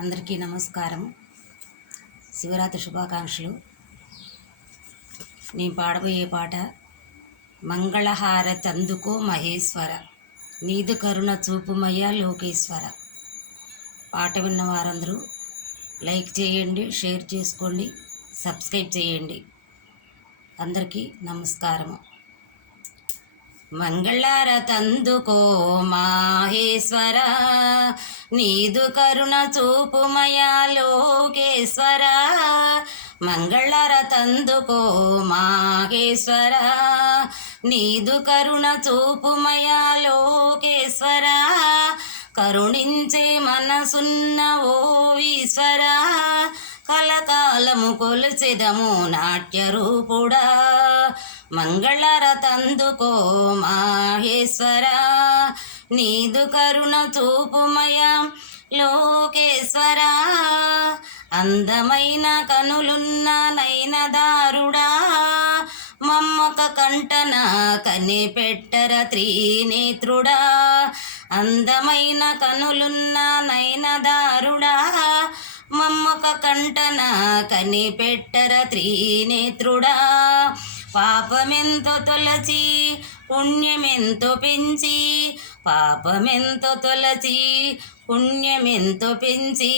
అందరికీ నమస్కారం. శివరాత్రి శుభాకాంక్షలు. నేను పాడబోయే పాట మంగళహారతి అందుకో మహేశ్వర, నీదు కరుణ చూపుమయ్య లోకేశ్వర. పాట విన్న వారందరూ లైక్ చేయండి, షేర్ చేసుకోండి, సబ్స్క్రైబ్ చేయండి. అందరికీ నమస్కారము. మంగళారతందుకో మాహేశ్వర, నీదు కరుణ చూపుమయా లోకేశ్వర. మంగళారతందుకో మాహేశ్వర, నీదు కరుణ చూపుమయా లోకేశ్వర. కరుణించే మనసున్న ఓ ఈశ్వర, కలకాలము కొలిచెదము నాట్య రూపుడా. మంగళారతందుకో మాహేశ్వర, నీదు కరుణ చూపుమయ లోకేశ్వర. అందమైన కనులున్న నయనదారుడా, మమ్మక కంటన కనిపెట్టర త్రినేత్రుడా. అందమైన కనులున్న నయనదారుడా, మమ్మక కంటన కనిపెట్టర త్రినేత్రుడా. పాపమెంతో తొలచి పుణ్యమెంతో పెంచి, పాపమెంతో తొలచి పుణ్యమెంతో పెంచి,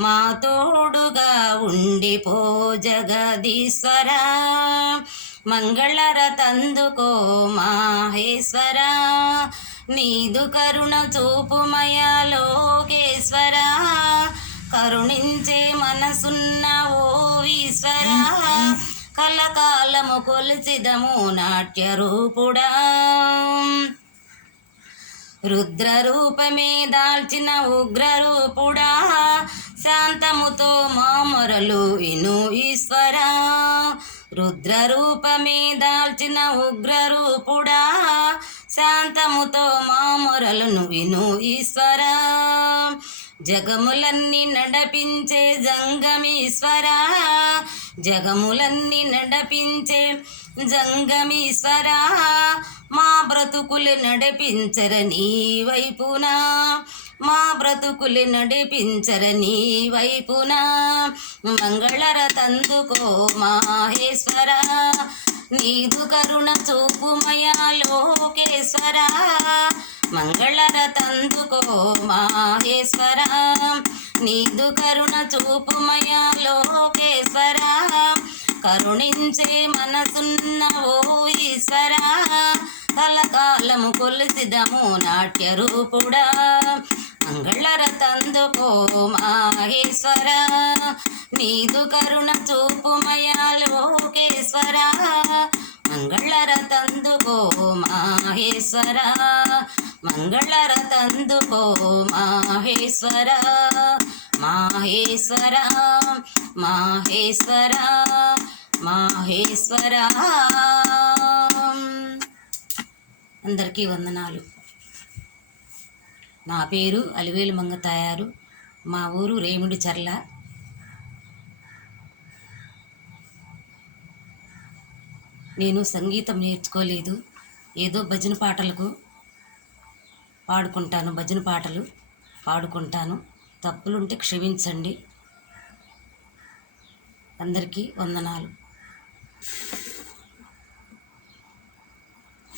మా తోడుగా ఉండిపో జగదీశ్వర. మంగళారతందుకో మాహేశ్వర, నీదు కరుణ చూపుమయ లోకేశ్వర. కరుణించే మనసున్న ఓ ఈశ్వర, కలకాలము కొలిచెదము నాట్య రూపుడా. రుద్ర రూపమే దాల్చిన ఉగ్ర రూపుడా, శాంతముతో మా మొరలు విను ఈశ్వర. రుద్ర రూపమే దాల్చిన ఉగ్ర రూపుడా, శాంతముతో మా మొరలను విను ఈశ్వర. జగములన్నీ నడిపించే జంగమీశ్వర, జగములన్నీ నడిపించే జంగమీశ్వర. మా బ్రతుకులు నడిపించర నీ వైపున, మా బ్రతుకులు నడిపించర నీ వైపున. మంగళారతందుకో మాహేశ్వర, నీదు కరుణ చూపుమయ లోకేశ్వర. మంగళారతందుకో మాహేశ్వర, నీదు కరుణ చూపుమయ లోకేశ్వర. కరుణించే మనసున్న ఓ ఈశ్వర, కలకాలము కొలిచెదము నాట్య రూపుడా. మంగళారతందుకో మాహేశ్వర, నీదు కరుణ చూపుమయ లోకేశ్వర. మంగళారతందుకో మాహేశ్వర, మంగళారతందుకో మాహేశ్వర. మాహేశ్వర మాహేశ్వర మాహేశ్వర. అందరికీ వందనాలు. నా పేరు అలివేలు మంగ తాయారు, మా ఊరు రేముడి చర్ల. నేను సంగీతం నేర్చుకోలేదు, ఏదో భజన పాటలకు పాడుకుంటాను, భజన పాటలు పాడుకుంటాను. తప్పులుంటే క్షమించండి. అందరికీ వందనాలు.